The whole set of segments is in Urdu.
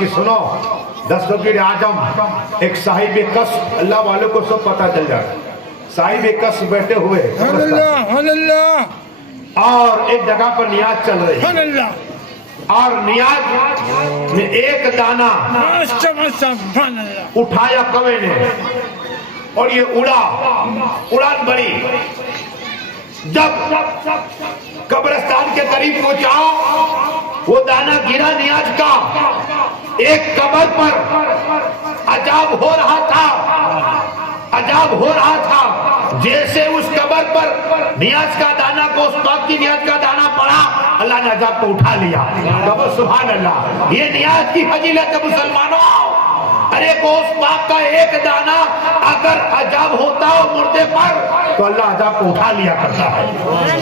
کی سنو، دستگیر اعظم ایک صاحب کسب، اللہ والوں کو سب پتہ چل جائے، صاحب کسب بیٹھے ہوئے اور ایک جگہ پر نیاز چل رہی، اور نیاز میں ایک دانہ اٹھایا کوے نے اور یہ اڑان بڑی، جب قبرستان کے قریب پہنچا وہ دانہ گرا نیاز کا، ایک قبر پر عذاب ہو رہا تھا، جیسے اس قبر پر نیاز کا دانہ گوشت پاک کی نیاز کا دانہ پڑا، اللہ نے عذاب کو اٹھا لیا۔ سبحان اللہ، یہ نیاز کی فضیلت ہے مسلمانوں۔ ارے گوشت پاک کا ایک دانہ اگر عذاب ہوتا ہو مردے پر تو اللہ عذاب کو اٹھا لیا کرتا ہے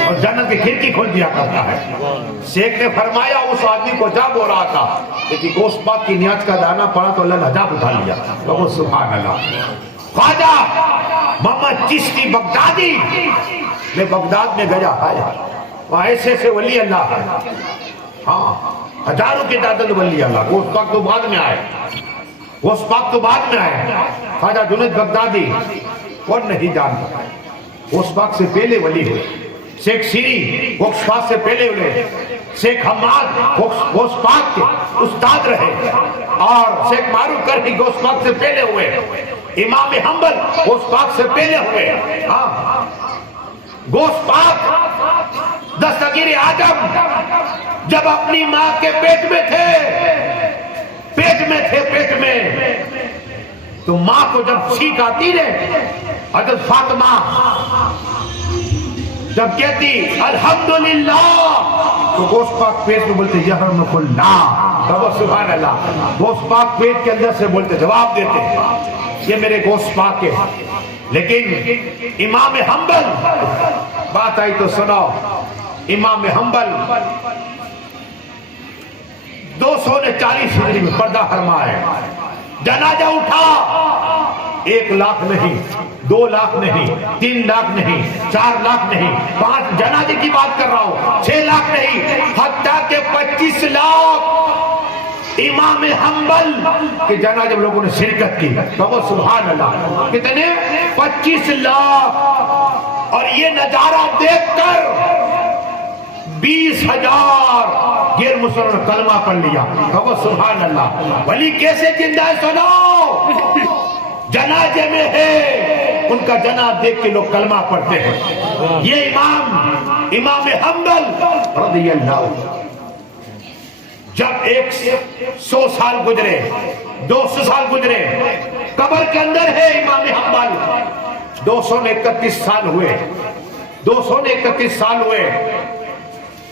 اور جنت کی کھڑکی کھول دیا کرتا ہے۔ شیخ نے فرمایا اس آدمی کو عذاب ہو رہا تھا لیکن گوشت پاک کی نیاز کا دانہ پڑا تو اللہ نے عذاب اٹھا لیا۔ سبحان اللہ۔ خواجہ محمد چشتی بغدادی، میں بغداد میں گیا، وہاں ایسے ایسے ولی اللہ ہے، ہاں ہزاروں کی تعداد ولی اللہ، گوشت پاک تو بعد میں آئے، گوشت پاک تو بعد میں آئے۔ خواجہ جنید بغدادی کون نہیں جانتا، گوشت پاک سے پہلے ولی ہوئے۔ شیخ شیری گوشت پاک سے پہلے ہوئے، شیخ حماد گوشت پاک کے استاد رہے، اور شیخ معروف کرنی گوشت پاک سے پہلے ہوئے، امام حنبل گوشت پاک سے پہلے ہوئے۔ ہاں گوشت پاک دستگیر اعظم جب اپنی ماں کے پیٹ میں تھے تو ماں کو جب چھینک آتی ہے، حضرت فاطمہ جب کہتی الحمدللہ تو گوشت پاک پیٹ میں بولتے یرحمک اللہ، سبحان اللہ، گوشت پاک پیٹ کے اندر سے بولتے، جواب دیتے یہ میرے گوشت پاک ہے۔ لیکن امام حنبل، بات آئی تو سنو، امام حنبل 240 ہجری میں پردہ فرما ہے، جنازہ اٹھا 1 لاکھ نہیں، 2 لاکھ نہیں، 3 لاکھ نہیں، 4 لاکھ نہیں، 5 جنازے کی بات کر رہا ہوں، 6 لاکھ نہیں، حتیٰ کہ 25 لاکھ امام حنبل کے جنازے میں لوگوں نے شرکت کی۔ سبحان اللہ، کتنے؟ 25 لاکھ۔ اور یہ نظارہ دیکھ کر 20,000 غیر مسلمان کلمہ پڑھ لیا۔ سبحان اللہ، ولی کیسے زندہ ہے سنو، جنازے میں ہے، ان کا جنازہ دیکھ کے لوگ کلمہ پڑھتے ہیں۔ یہ امام حنبل رضی اللہ، جب 100 سال گزرے، 200 سال گزرے، قبر کے اندر ہے امام حنبل، 231 سال ہوئے، 231 سال ہوئے،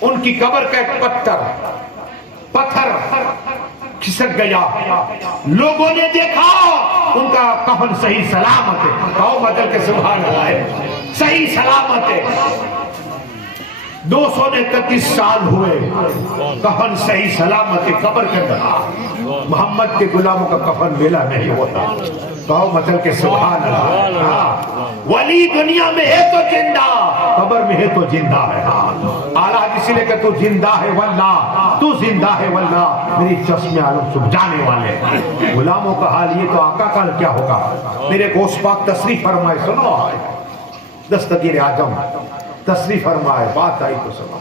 ان کی قبر کا ایک پتھر کھسک گیا، لوگوں نے دیکھا ان کا کفن صحیح سلامت ہے، کہو بدل کے سبحان اللہ ہے، صحیح سلامت ہے۔ 231 سال ہوئے، کفن صحیح سلامت ہے قبر کے اندر۔ محمد کے غلاموں کا کفن میلا نہیں ہوتا، کہو مچل کے سبحان اللہ۔ ولی دنیا میں ہے تو زندہ، قبر میں ہے تو زندہ ہے۔ اعلیٰ حدیث نے کہ تو زندہ ہے واللہ، تو زندہ ہے واللہ، میری چشم عالم چھپ جانے والے۔ غلاموں کا حال یہ تو آقا کا کیا ہوگا۔ میرے گوشت پاک تشریف فرمائے، سنو دستگیر اعظم تشریف فرمائے، بات آئی تو سنو۔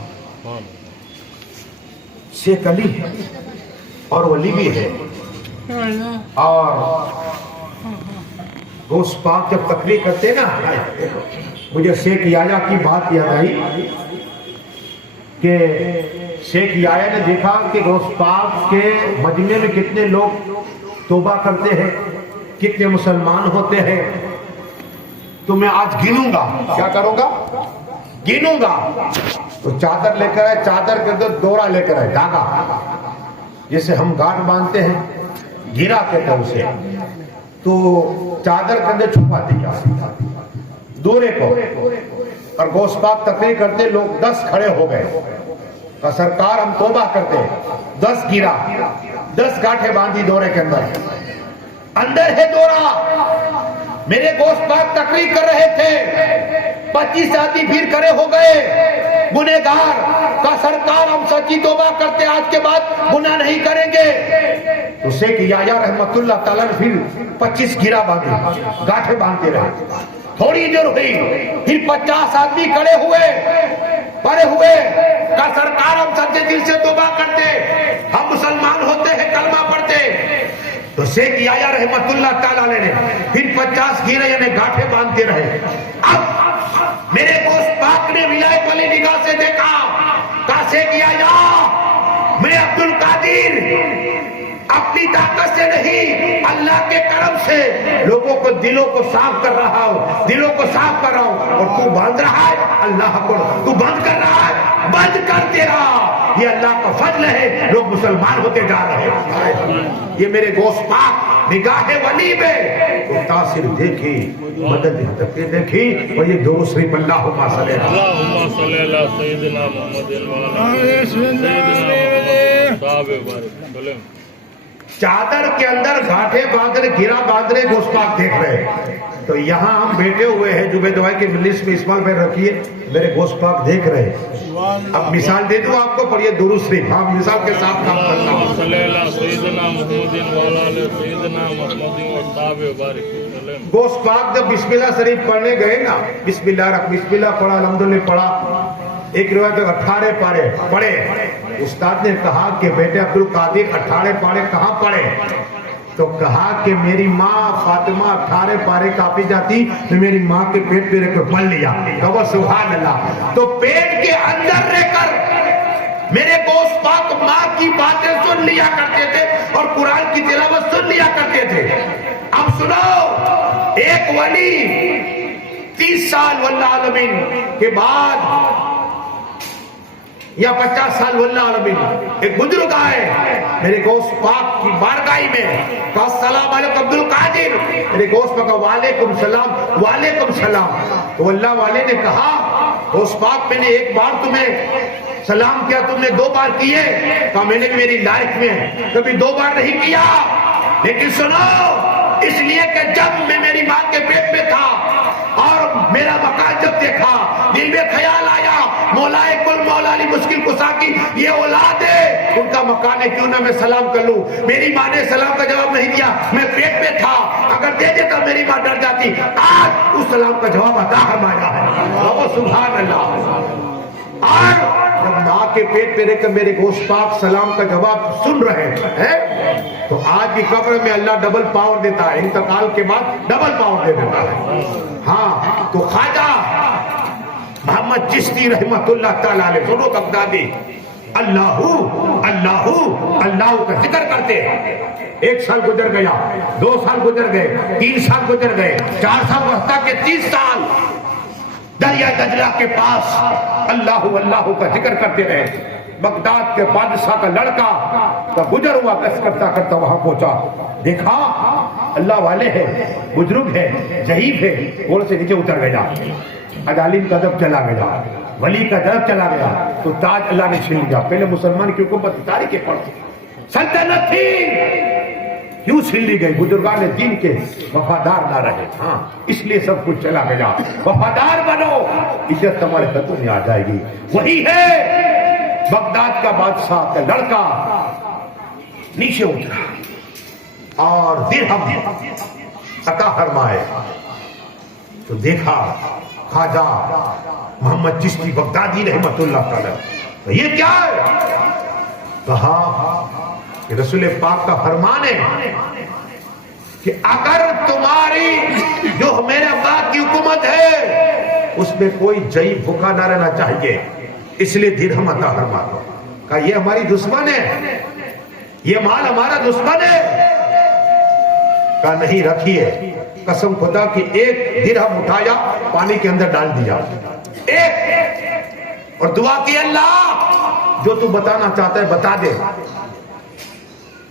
شیخ علی ہے اور ولی بھی ہے، اور گوشت پاک جب تقریر کرتے نا، مجھے شیخ یحییٰ کی بات یاد آئی کہ شیخ یحییٰ نے دیکھا کہ گوشت پاک کے مجمع میں کتنے لوگ توبہ کرتے ہیں، کتنے مسلمان ہوتے ہیں، تو میں آج گنوں گا۔ کیا کروں گا؟ گنوں گا۔ تو چادر لے کر آئے، چادر کے اندر دورہ لے کر آئے، دھاگا جسے ہم گاٹھ باندھتے ہیں، گھیرا کہتے ہیں اسے، تو چادر کے اندر چھپا دیا دورے کو، اور گوشت پاک تقریر کرتے، لوگ 10 کھڑے ہو گئے، کہ سرکار ہم توبہ کرتے، 10 گھیرا، 10 گاٹھیں باندھی دورے کے اندر ہے دورہ، میرے گوشت پاک تقریر کر رہے تھے، 25 آدمی پھر کھڑے ہو گئے، گنہگار، کہ سرکار ہم سچی توبہ کرتے، آج کے بعد گناہ نہیں کریں گے۔ تو شیخ یحییٰ رحمت اللہ تعالیٰ نے پھر 25 گھیرا باندھے، گاٹھے باندھتے رہے. تھوڑی دیر ہوئی پھر 50 آدمی کھڑے ہوئے پڑے ہوئے کہ سرکار ہم سچے دل سے توبہ کرتے، ہم مسلمان ہوتے ہیں، کلمہ پڑھتے. تو شیخ یحییٰ رحمت اللہ تعالیٰ نے پھر 50 گھیرے یعنی گاٹھے باندھتے رہے. اب میرے دوست پاک نے ولایت والی نگاہ سے دیکھا کہ شیخ یحییٰ میں عبد القادر اپنی طاقت سے نہیں، اللہ کے کرم سے لوگوں کو دلوں کو صاف کر رہا ہوں، دلوں کو صاف کر رہا ہوں. اور تو باندھ رہا ہے، اللہ کو تو بند کر رہا ہے، بند کر دے رہا. یہ اللہ کا فضل ہے، لوگ مسلمان ہوتے جا رہے ہیں. یہ میرے گوشت پاک نگاہ ولی میں تو تاثر دیکھی، مدد حتقی دیکھی. اور یہ درود شریف اللہم صلی علی سیدنا محمد وسلم. چادر کے اندر گھاٹے باندھنے، گھیرا باندھنے گوشت پاک دیکھ رہے ہیں. تو یہاں ہم بیٹھے ہوئے ہیں، جبید دوائی کی مجلس میں اسمال پہ رکھیے، میرے گوشت پاک دیکھ رہے ہیں. اب مثال دے دوں آپ کو، پڑھیے درود شریف. ہاں مثال کے ساتھ کام کرتا ہوں. گوشت پاک جب بسم اللہ شریف پڑھنے گئے نا، بسم اللہ پڑھا، الحمدللہ پڑھا. ایک روایت 18 پارے پڑھے. استاد نے کہا کہ بیٹے عبد القادر 18 پارے کہاں پڑھے؟ تو کہا کہ میری ماں فاطمہ 18 پارے کافی جاتی تو میری ماں کے پیٹ پہ رہ کر پڑھ لیا. کہو سبحان اللہ. تو پیٹ کے اندر رہ کر میرے گوشت پاک ماں کی باتیں سن لیا کرتے تھے اور قرآن کی تلاوت سن لیا کرتے تھے. اب سنو، ایک ولی 30 سال واللہ عالمین کے بعد یا 50 سال واللہ عالمین ایک بزرگ آئے میرے گوشت پاک کی بارگاہی میں، کہا السلام علیکم عبد القادر. میرے گوشت پاک وعلیکم السلام وعلیکم السلام. تو اللہ والے نے کہا گوشت پاک میں نے ایک بار تمہیں سلام کیا، تم نے 2 بار کیے. کہا میں نے میری لائف میں کبھی 2 بار نہیں کیا، لیکن سنو اس لیے کہ جب میں میری ماں کے پیٹ میں تھا اور میرا مکان جب دیکھا، دل میں خیال آیا مولائے کل مولا علی مشکل کشا کی یہ اولاد ہے، ان کا مکان ہے، کیوں نہ میں سلام کر لوں. میری ماں نے سلام کا جواب نہیں دیا، میں پیٹ میں تھا، اگر دے دیتا میری ماں ڈر جاتی. آج اس سلام کا جواب عطا فرمایا ہے. سبحان اللہ. اور جب ماں کے پیٹ پہ رہ کر میرے گوشت پاک سلام کا جواب سن رہے ہیں تو آج بھی قبر میں اللہ ڈبل پاور دیتا ہے، انتقال کے بعد ڈبل پاور دے دیتا ہے. ہاں تو خواجہ محمد چشتی رحمت اللہ تعالیٰ علیہ، سنو بغدادی، اللہ اللہ اللہ کا ذکر کرتے. 1 سال گزر گیا، 2 سال گزر گئے، 3 سال گزر گئے، 4 سال وحدہ کے 30 سال دریا دجلہ کے پاس اللہ اللہ کا ذکر کرتے رہے. بغداد کے بادشاہ کا لڑکا تو گزر ہوا، کس کرتا کرتا وہاں پہنچا، دیکھا اللہ والے ہیں، بزرگ ہے، ضعیف ہے، گھوڑے سے نیچے اتر گیا. عالم کا ادب چلا گیا، ولی کا ادب چلا گیا تو تاج اللہ نے چھین لیا. پہلے مسلمان کی حکومت تاریخ پڑتی سلطنت تھی، کیوں چھین لی گئی؟ بزرگان دین کے وفادار نہ رہے. ہاں اس لیے سب کچھ چلا گیا. وفادار بنو، عزت تمہارے ہاتھوں میں آ جائے گی. وہی ہے بغداد کا بادشاہ کا لڑکا نیچے اترا اور درہم عطا فرمائے تو دیکھا خواجہ محمد چشتی بغدادی رحمت اللہ تعالی، یہ کیا ہے؟ کہا کہ رسول پاک کا فرمان ہے کہ اگر تمہاری جو میرے اللہ کی حکومت ہے اس میں کوئی ضعیف بھوکا نہ رہنا چاہیے، اس لیے درہم عطا فرما دو. کہا یہ ہماری دشمن ہے، یہ مال ہمارا دشمن ہے. کہا نہیں رکھیے، قسم خدا کی 1 درہم اٹھایا، پانی کے اندر ڈال دیا، 1 اور دعا کی اللہ جو تو بتانا چاہتا ہے بتا دے.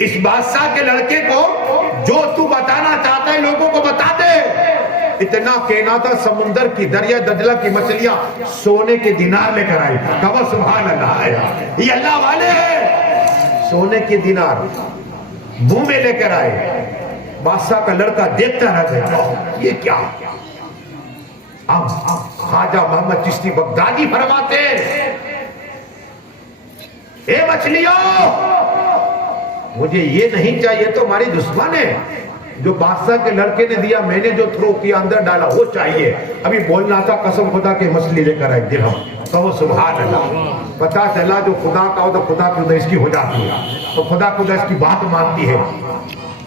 اس بادشاہ کے لڑکے کو جو تو بتانا چاہتا ہے لوگوں کو بتا دے. اتنا کہنا تھا سمندر کی دریا دجلہ کی مچھلیاں سونے کے دینار لے کر آئی. کہا سبحان اللہ، یہ اللہ والے ہیں. سونے کے دینار منہ میں لے کر آئے. بادشاہ کا لڑکا دیکھتا رہ گیا، یہ کیا؟ اب خواجہ محمد چشتی بغدادی فرماتے اے مچھلیوں مجھے یہ نہیں چاہیے تو ہماری دشمن ہے. جو بادشاہ کے لڑکے نے دیا میں نے جو تھرو کیا اندر ڈالا وہ چاہیے. ابھی بولنا تھا قسم خدا کے مچھلی لے کر آئے درہم. کہو سبحان اللہ. پتا چلا جو خدا کا ہو تو خدا کی ادھر اس کی ہو جاتی ہے, تو خدا خدا اس کی بات مانتی ہے.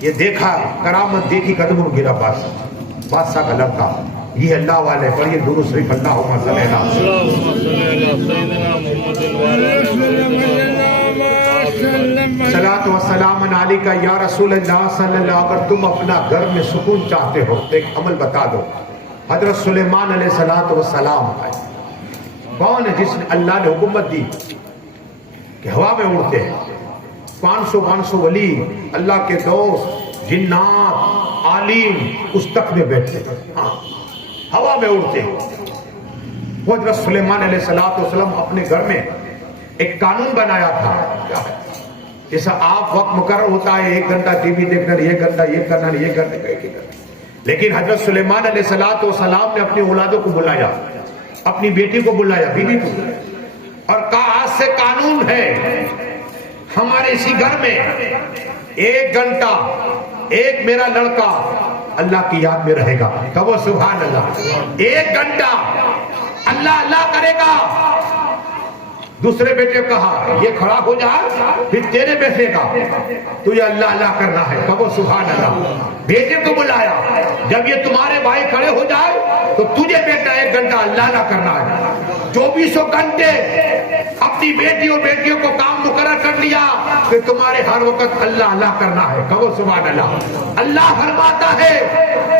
یہ دیکھا کرامت دیکھی قدموں گرا بادشاہ کا لڑکا. یہ اللہ والے پڑھیے درود شریف اللہم صلی اللہ علیہ وسلم. اللهم صل على سيدنا محمد وعلى آله صلاۃ و سلام علیکہ یا رسول اللہ صلی اللہ. اگر تم اپنا گھر میں سکون چاہتے ہو تو ایک عمل بتا دو. حضرت سلیمان علیہ الصلوۃ والسلام آئے. کون ہے جس نے اللہ نے حکومت دی کہ ہوا میں اڑتے ہیں. 500 ولی اللہ کے دوست جنات عالم اس تخت میں بیٹھتے ہیں, ہاں ہوا میں اڑتے ہیں. وہ حضرت سلیمان علیہ الصلوۃ والسلام اپنے گھر میں ایک قانون بنایا تھا. کیا ہے؟ جیسا آپ وقت مقرر ہوتا ہے 1 گھنٹہ ٹی وی دیکھنا, 1 گھنٹہ یہ کرنا, یہ کرنا. لیکن حضرت سلیمان علیہ الصلوۃ والسلام نے اپنی اولادوں کو بلایا, اپنی بیٹی کو بلایا, بیوی کو, اور کہا آج سے قانون ہے ہمارے اسی گھر میں 1 گھنٹہ ایک میرا لڑکا اللہ کی یاد میں رہے گا. کہو سبحان اللہ. 1 گھنٹہ اللہ اللہ کرے گا. دوسرے بیٹے کو کہا یہ کھڑا ہو جا پھر تیرے بیٹے کا تجھے اللہ اللہ کرنا ہے. کہو سبحان اللہ. بیٹے کو بلایا, جب یہ تمہارے بھائی کھڑے ہو جائے تو تجھے بیٹا 1 گھنٹہ اللہ اللہ کرنا ہے. 24 گھنٹے اپنی بیٹی اور بیٹیوں کو کام مقرر کر لیا کہ تمہارے ہر وقت اللہ اللہ کرنا ہے. کہو سبحان اللہ. اللہ فرماتا ہے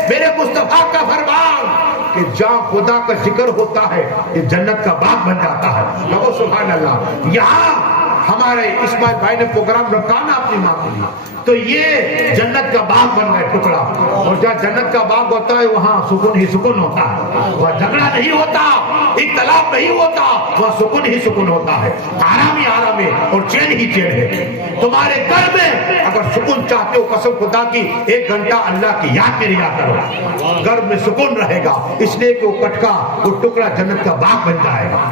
میرے مصطفیٰ کا فرمان کہ جہاں خدا کا ذکر ہوتا ہے یہ جنت کا باغ بن جاتا ہے. کہو سبحان اللہ. یہاں ہمارے اسماعیل بھائی نے پروگرام رکھا نا اپنی ماں کے لیے, تو یہ جنت کا باغ بن گئے ٹکڑا. اور جہاں جنت کا باغ ہوتا ہے وہاں سکون ہی سکون ہوتا ہے, وہاں جھگڑا نہیں ہوتا, اختلاف نہیں ہوتا, وہاں سکون ہی سکون ہوتا ہے, آرام ہی آرام ہے اور چین ہی چین ہے. تمہارے گھر میں اگر سکون چاہتے ہو قسم خدا کی 1 گھنٹہ اللہ کی یاد میں رہا کرو, گھر میں سکون رہے گا. اس لیے کہ وہ کٹکا وہ ٹکڑا جنت کا باغ بن جائے گا.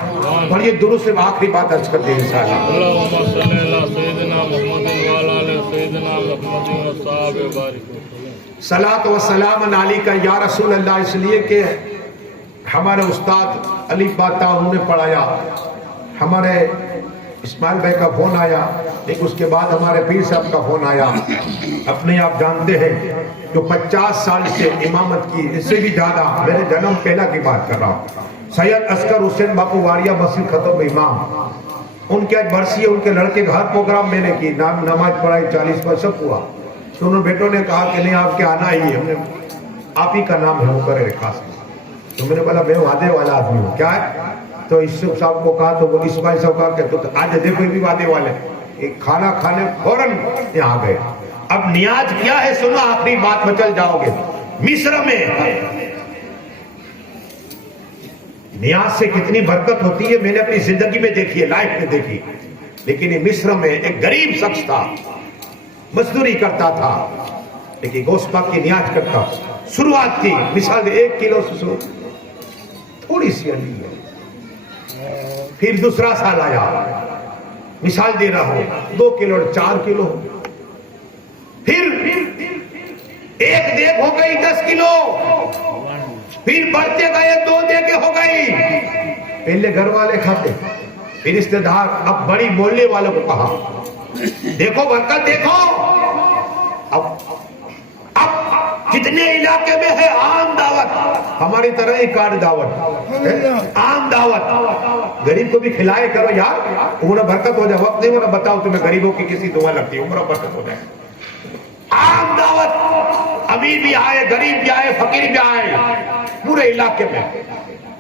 اور یہ درود سے آخری بات عرض کرتے ہیں انشاءاللہ. اللهم صل على سيدنا محمد وعلى آل سيدنا محمد وصحبه بارك وسلم. صلاۃ و سلام علیکہ یا رسول اللہ. اس لیے کہ ہمارے استاد علی باتا انہوں نے پڑھایا, ہمارے اسماعیل بھائی کا فون آیا, ایک اس کے بعد ہمارے پیر صاحب کا فون آیا. اپنے آپ جانتے ہیں جو 50 سال سے امامت کی, اس سے بھی زیادہ, میرے جنم پہلا کی بات کر رہا ہوں. سید اصغر حسین باپو واریہ مسجد ختم امام, ان کے آج برسی ہے, ان کے لڑکے کا ہر پروگرام میں نے کی, نماز پڑھائی 40 پر سب ہوا. تو انہوں بیٹوں نے کہا کہ نہیں آپ کے آنا ہی ہے, ہم نے آپ ہی کا نام ہے مقرر خاص. تو میں نے بولا میں وعدے والا آدمی ہوں. کیا ہے؟ تو یوسف صاحب کو کہا, تو وہ اسماعیل صاحب کہا کہ تو آج دیکھو یہ بھی وعدے والے. ایک کھانا کھانے فوراً یہاں گئے. اب نیاز کیا ہے سنو, آخری بات میں چل جاؤ گے. مصر میں نیاز سے کتنی برکت ہوتی ہے میں نے اپنی زندگی میں دیکھی ہے, لائف میں دیکھی. لیکن یہ مصر میں ایک غریب شخص تھا, مزدوری کرتا تھا, لیکن گوشت پاک کی نیاز کرتا. شروعات تھی مثال 1 کلو سے تھوڑی سی علی ہے. پھر دوسرا سال آیا, مثال دے رہا ہوں 2 کلو 4 کلو. پھر ایک دیگ ہو گئی 10 کلو. پھر بڑھتے گئے 2 دیگیں ہو گئی. پہلے گھر والے کھاتے, پھر رشتے دار, اب بڑی محلے والوں کو کہا دیکھو برکت دیکھو. اب کتنے علاقے میں ہے عام دعوت, ہماری طرح ہی کارڈ دعوت, عام دعوت. غریب کو بھی کھلائے کرو یار, عمر برکت ہو جائے. وقت نہیں ہونا بتاؤ تمہیں غریبوں کی کسی دعا لگتی ہے, عمر برکت ہو جائے. عام دعوت, امیر بھی آئے, غریب بھی آئے, فقیر بھی آئے پورے علاقے میں.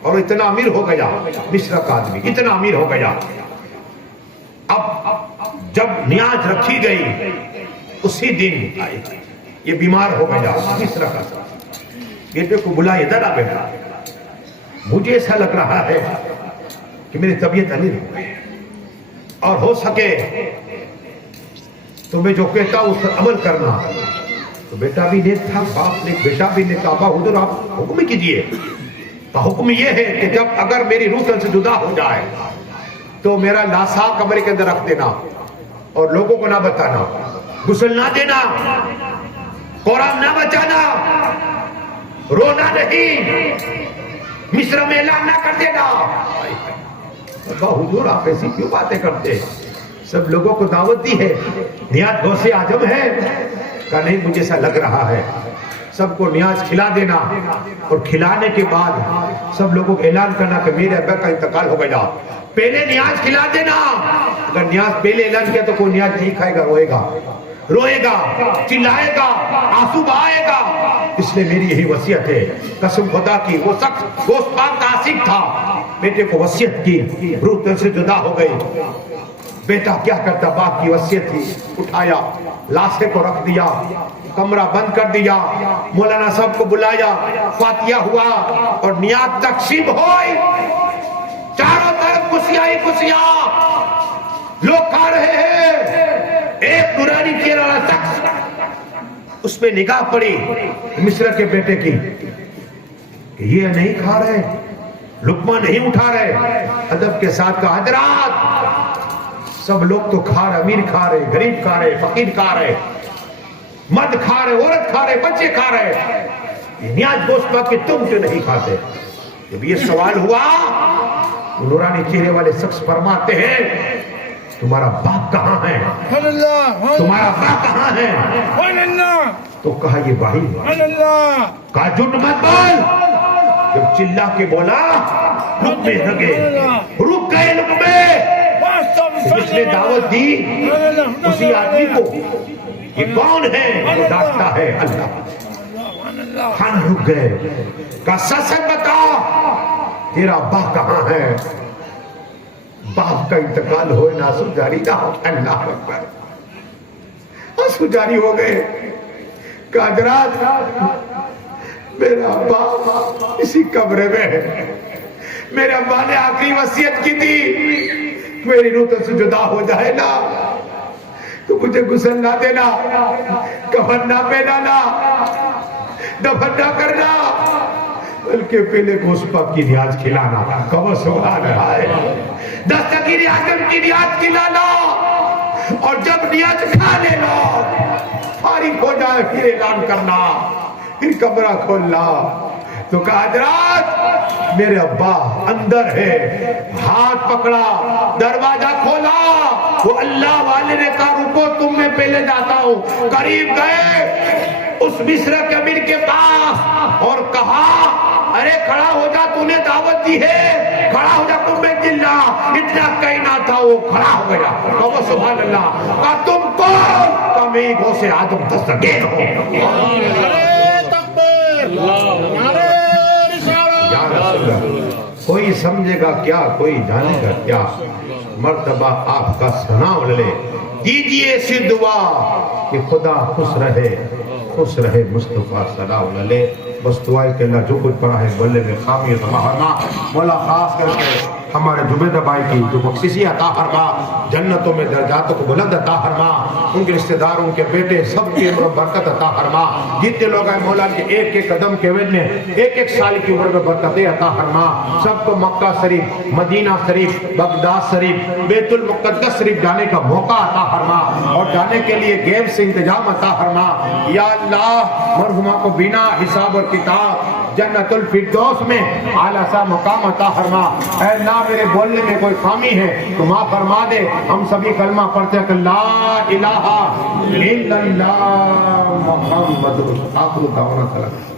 اور اتنا امیر ہو گیا مصر کا آدمی, اتنا امیر ہو گیا. اب جب نیاز رکھی گئی اسی دن آئی, یہ بیمار ہو گیا مصر کا. بیٹے کو بلا, ادھر آ بیٹا, مجھے ایسا لگ رہا ہے کہ میری طبیعت امیر ہو گئی, اور ہو سکے تو میں جو کہتا ہوں اس پر عمل کرنا. تو بیٹا بھی نیک تھا, باپ نے, بیٹا بھی نیک تھا. ابا حضور آپ حکم کیجئے. حکم یہ ہے کہ جب اگر میری روح تن سے جدا ہو جائے تو میرا لاسا کمرے کے اندر رکھ دینا اور لوگوں کو نہ بتانا. غسل نہ دینا، قرآن نہ بچانا، رونا نہیں، مصر میں اعلان نہ کر دینا۔ حضور آپ ایسی کیوں باتیں کرتے؟ سب لوگوں کو دعوت دی ہے، نیاز غوث اعظم ہے، کہا نہیں مجھے ایسا لگ رہا ہے سب کو نیاز کھلا دینا، اور کھلانے کے بعد سب لوگوں کو اعلان کرنا کہ میرے ابا کا انتقال ہو گیا، پہلے نیاز کھلا دینا۔ اگر نیاز پہلے اعلان کیا تو کوئی نیاز نہیں کھائے گا، روئے گا، چلائے گا، آنسو بہائے گا۔ اس لیے میری یہی وصیت ہے، قسم خدا کی وہ شخص گوشت پاک کا عاشق تھا، بیٹے کو وصیت کی، روح دل سے جدا ہو گئی۔ بیٹا کیا کرتا، باپ کی وصیت تھی، اٹھایا، لاشے کو رکھ دیا، کمرہ بند کر دیا، مولانا صاحب کو بلایا، فاتحہ ہوا اور نیاز تقسیم ہوئی۔ چاروں طرف خوشیاں ہی خوشیاں، لوگ کھا رہے ہیں۔ ایک نورانی چہرہ والا شخص، اس پہ نگاہ پڑی مصر کے بیٹے کی، کہ یہ نہیں کھا رہے، لقمہ نہیں اٹھا رہے، ادب کے ساتھ کہا حضرات سب لوگ تو کھا رہے، امیر کھا رہے، غریب کھا رہے، فقیر کھا رہے، مرد کھا رہے، عورت کھا رہے، بچے کھا رہے، نیاز گوشت پاک کہ تم کیوں نہیں کھاتے؟ جب یہ سوال ہوا، نورانی چہرے والے شخص فرماتے ہیں تمہارا باپ کہاں ہے؟ تمہارا باپ کہاں ہے؟ تو کہا یہ واحد ہے۔ کہا جھوٹ مت بول۔ جب چلا کے بولا لقمے لگے، رک گئے لقمے۔ جس نے دعوت دی اسی آدمی کو، یہ کون ہے؟ وہ ڈانٹتا ہے اللہ۔ کھانا رک گئے، کہا سچ بتا تیرا باپ کہاں ہے؟ باپ کا انتقال ہوئے نہ آنسو جاری نہ ہو۔ اللہ اکبر، آنسو جاری ہو گئے۔ کہا حضرات میرا باپ اسی کمرے میں ہے، میرے ابا نے آخری وصیت کی تھی میری روح سے جدا ہو جائے نا تو مجھے غسل نہ دینا، کفن نہ پہنانا، دفن نہ کرنا، بلکہ پہلے گوشت پاک کی نیاز کھلانا۔ کہو سبحان اللہ۔ دستگیر اعظم کی نیاز کھلانا، اور جب نیاز کھا لینا فارغ ہو جائے پھر اعلان کرنا، پھر کمرہ کھولنا۔ تو کہا حضرات میرے ابا اندر ہے، ہاتھ پکڑا، دروازہ کھولا، وہ اللہ والے نے کہا رکو تم میں پہلے جاتا ہوں۔ قریب گئے اس مصر کے امیر کے پاس اور کہا ارے کھڑا ہو جا، تو نے دعوت دی ہے، کھڑا ہو جا، تم میں جلنا۔ اتنا کہنا تھا وہ کھڑا ہو گیا۔ کہو سبحان اللہ۔ کہا تم کون؟ کہا میں غوث اعظم دستگیر ہوں۔ کوئی سمجھے گا کیا، کوئی جانے گا کیا، مرتبہ آپ کا ثنا لے دیجئے ایسی دعا کہ خدا خوش رہے مصطفیٰ صلی اللہ علیہ۔ بس دعائے کہ اللہ جو کچھ پڑھا ہے بولنے میں خامی عطا فرما، مولا خاص کر کے ہمارے جبیدہ بھائی کی جو بخششی عطا فرما، جنتوں میں درجات کو بلند عطا فرما، ان کے رشتہ دار، ان کے بیٹے سب کی عمر برکت عطا فرما، جتنے لوگ ہیں مولا کے ایک ایک قدم کے ودنے ایک سال کی عمر میں برکتیں عطا فرما، سب کو مکہ شریف، مدینہ شریف، بغداد شریف، بیت المقدس شریف جانے کا موقع عطا فرما، اور جانے کے لیے گیب سے انتظام عطا فرما۔ یا اللہ مرحومہ کو بنا حساب اور کتاب جنت الفردوس میں اعلیٰ سا مقام عطا فرما۔ اے اللہ میرے بولنے میں کوئی خامی ہے تو معاف فرما دے۔ ہم سبھی کلمہ پڑھتے ہیں کہ لا الہ الا اللہ محمد رسول اللہ۔